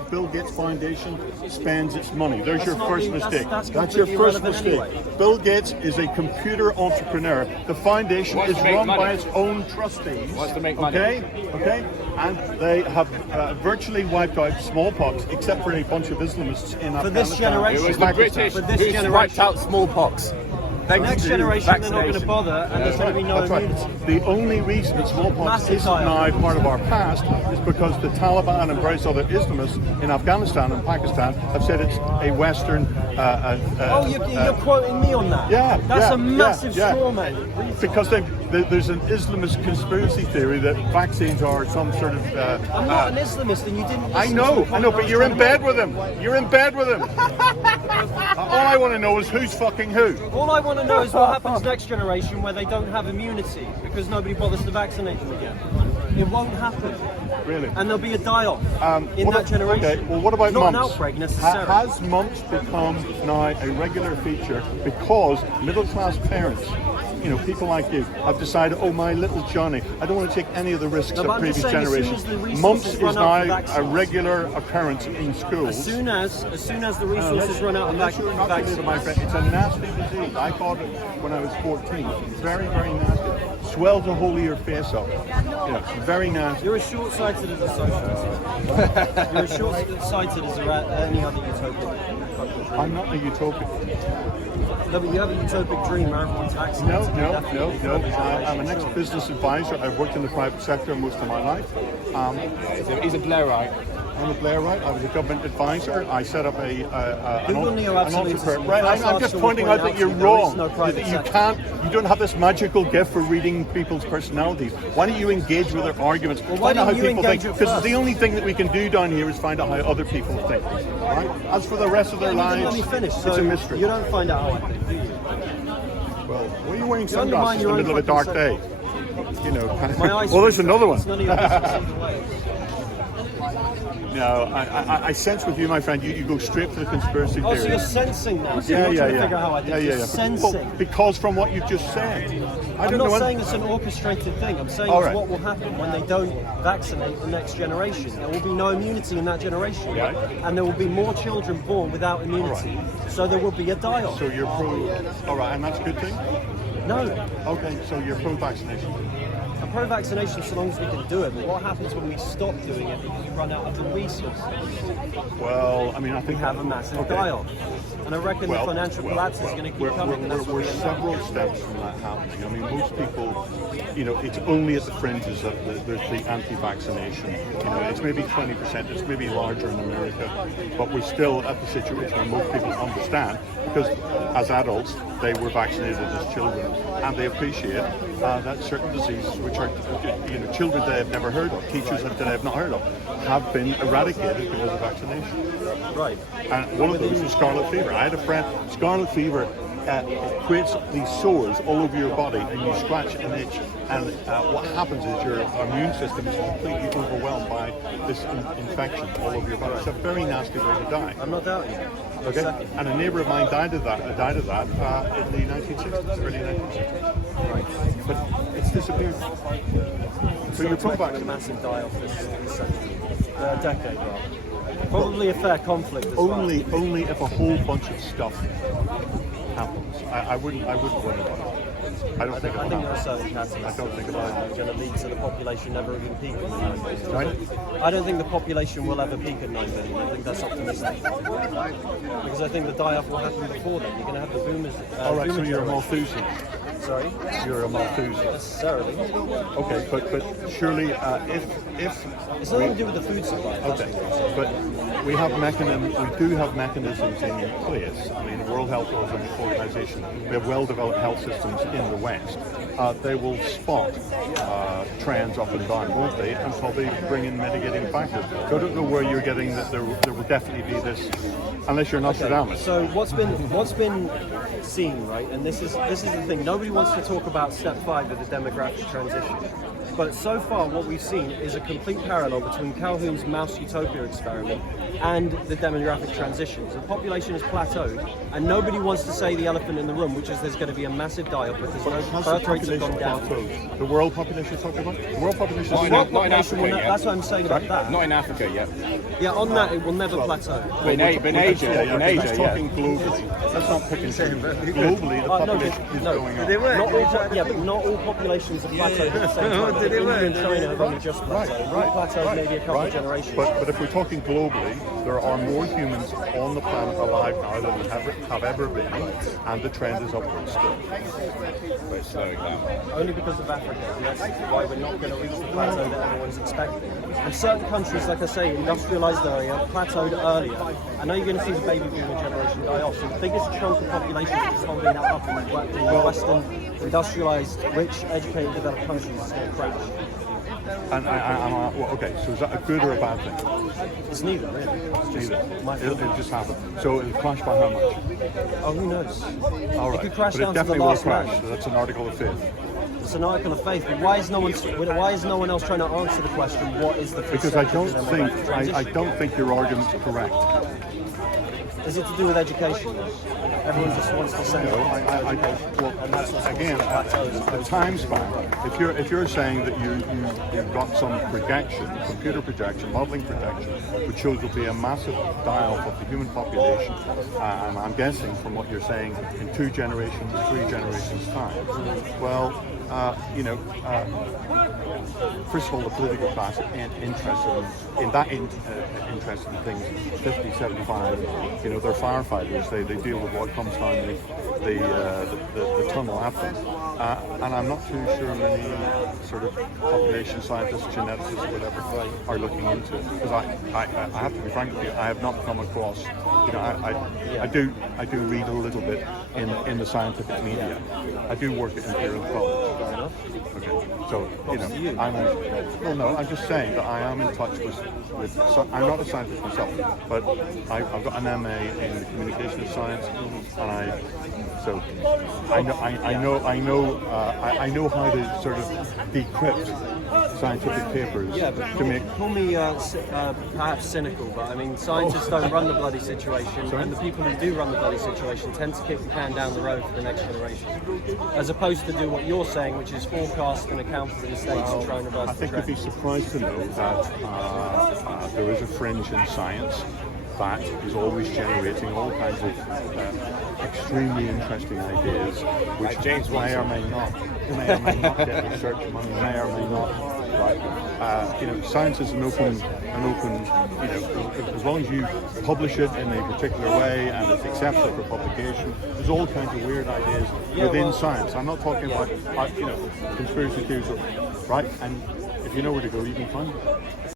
Bill Gates Foundation spends its money. There's your first mistake. That's your first irrelevant mistake. anyway. Bill Gates is a computer entrepreneur. The foundation is run by its own trustees. Wants to make money. Okay, and they have virtually wiped out smallpox, except for a bunch of Islamists in Afghanistan. For this generation. It was the British For this who generation. wiped out smallpox. The next generation, they're not going to bother, and there's going to be no That's right. immunity. The only reason that smallpox Massive isn't now part of our past is because the Taliban and various other Islamists in Afghanistan and Pakistan have said it's a Western. You're quoting me on that? Yeah, That's a massive straw man. Because there's an Islamist conspiracy theory that vaccines are some sort of. I'm not an Islamist, and you didn't. I know, but you're in bed with him. You're in bed with him. All I want to know is who's fucking who. All I want to know is what happens next generation where they don't have immunity because nobody bothers to vaccinate them again. It won't happen. Really? And there'll be a die-off in that generation. Okay, well, what about Not mumps? an outbreak necessarily. Has mumps become now a regular feature because middle-class parents, people like you, have decided, oh, my little Johnny, I don't want to take any of the risks of previous generations. Mumps is now a regular occurrence in schools. As soon as the resources run out of vaccines. My friend, it's a nasty disease. I caught it when I was 14. Very, very nasty. Swells the whole of your face up. It's very nasty. You're as short-sighted as a socialist. You're as short-sighted as any other utopian. I'm not a utopian. No, but you have a utopic dream where everyone's vaccinated. No. I'm an ex-business advisor. I've worked in the private sector most of my life. He's a Blairite. I'm a Blairite. I was a government advisor. I set up an neo-absolutism. Right, I'm just pointing out that you're wrong. You don't have this magical gift for reading people's personalities. Why don't you engage with their arguments? Find out how people think. Because the only thing that we can do down here is find out how other people think. Right? As for the rest of their lives, let me finish. it's a mystery. You don't find out how I think, do you? Well, why are you wearing sunglasses in the middle of a dark day? Well, there's another one. It's none of your business. No, I sense with you, my friend, you go straight for the conspiracy theory. So you're sensing now. So you're not trying to figure out how I think. You're sensing. Well, because from what you've just said. I'm not saying it's an orchestrated thing. I'm saying it's what will happen when they don't vaccinate the next generation. There will be no immunity in that generation. Right. And there will be more children born without immunity. So there will be a die-off. So you're pro... All right, and that's a good thing? No. Okay, so you're pro-vaccination. I'm pro-vaccination so long as we can do it, but what happens when we stop doing it because we run out of the resources? Well, I think... We have a massive die-off. And I reckon the financial collapse is going to keep coming. We're several steps from that happening. Most people, it's only at the fringes that there's the anti-vaccination. It's maybe 20%, it's maybe larger in America, but we're still at the situation where most people understand, because as adults, they were vaccinated as children, and they appreciate that certain diseases, which are, children they have never heard of, teachers that they have not heard of, have been eradicated because of vaccination. Right. And one of those was scarlet fever. I had a friend, scarlet fever creates these sores all over your body, and you scratch and itch, and what happens is your immune system is completely overwhelmed by this infection all over your body. It's a very nasty way to die. I'm not doubting it. Okay, and a neighbour of mine died of that in the 1960s, early 1960s. Right. But it's disappeared. So you're pro-vaccine. A massive die-off this century. Decade, rather. Probably a fair conflict as only if a whole bunch of stuff happens. I wouldn't worry about it. I think there are certain catalysts I don't think about it. going to lead to the population never even peaking at 9 billion. Right? I don't think the population will ever peak at 9 billion. I think that's optimistic. Because I think the die-off will happen before then. You're going to have the boomers. Alright, so you're a Malthusian. Sorry? You're a Malthusian. Necessarily. Okay, but surely if it's nothing to do with the food supply. Okay, but we do have mechanisms in place. The World Health Organization, we have well-developed health systems in the West. They will spot trends up and down, won't they, and probably bring in mitigating factors. So I don't know where you're getting that there will definitely be this, unless you're Nostradamus. So what's been seen, right? And this is the thing. Nobody wants to talk about step 5 of the demographic transition. But so far, what we've seen is a complete parallel between Calhoun's mouse utopia experiment and the demographic transitions. The population has plateaued, and nobody wants to say the elephant in the room, which is there's going to be a massive die-off because birth rates have gone down. The world population you're talking about? The world population Not is in, not. not in Africa yet. That's what I'm saying about that. Not in Africa yet. Yeah, on that it will never plateau. But in Asia, Let's talking globally. Let's not pick and choose. Globally, the population is going up. But not all populations have plateaued at the same time. India and China have only just plateaued. We've plateaued maybe a couple of generations. But if we're talking globally, there are more humans on the planet alive now than have ever been, and the trend is upwards still. But it's slowing down. Only because of Africa, and that's why we're not going to reach the plateau that everyone's expecting. And certain countries, like I say, industrialised area, plateaued earlier. I know you're going to see the baby boomer generation die off, so the biggest chunk of population is just holding that up in the Western, industrialised, rich, educated, developed countries is going to crash. And okay, so is that a good or a bad thing? It's neither, really. It's just It'll just happen. So it'll crash by how much? Oh, who knows? All right, It could crash but it down to the definitely will last crash. man. So that's an article of faith. It's an article of faith, but why is no one else trying to answer the question? What is the Because I don't think your argument's correct. Is it to do with education? Everyone just wants to say, and that's what's Again, the time span. If you're saying that you've got some projection, computer projection, modelling projection, which shows there'll be a massive die-off of the human population, and I'm guessing from what you're saying in 2 generations, 3 generations time. Well, first of all, the political class ain't interested in that interested in things. 50, 75, they're firefighters. They deal with what comes down the tunnel at them. And I'm not too sure many sort of population scientists, geneticists, whatever, are looking into it. Because I have to be frank with you, I have not come across. I do read a little bit in the scientific media. I do work at Imperial College. Okay, so I'm just saying that I am in touch with I'm not a scientist myself, but I've got an MA in communication science, and I know how to sort of decrypt scientific papers. Yeah, but call me perhaps cynical, but I mean, scientists don't run the bloody situation, and the people who do run the bloody situation tend to kick the can down the road for the next generation, as opposed to do what you're saying, which is forecast and account for the mistakes and try and reverse I the think trend. you'd be surprised to know that there is a fringe in science that is always generating all kinds of extremely interesting ideas, which like James may or may not get research money, may or may not. Right? Science is an open. As long as you publish it in a particular way and it's accepted for publication, there's all kinds of weird ideas within science. I'm not talking about conspiracy theories, right? And if you know where to go, you can find it.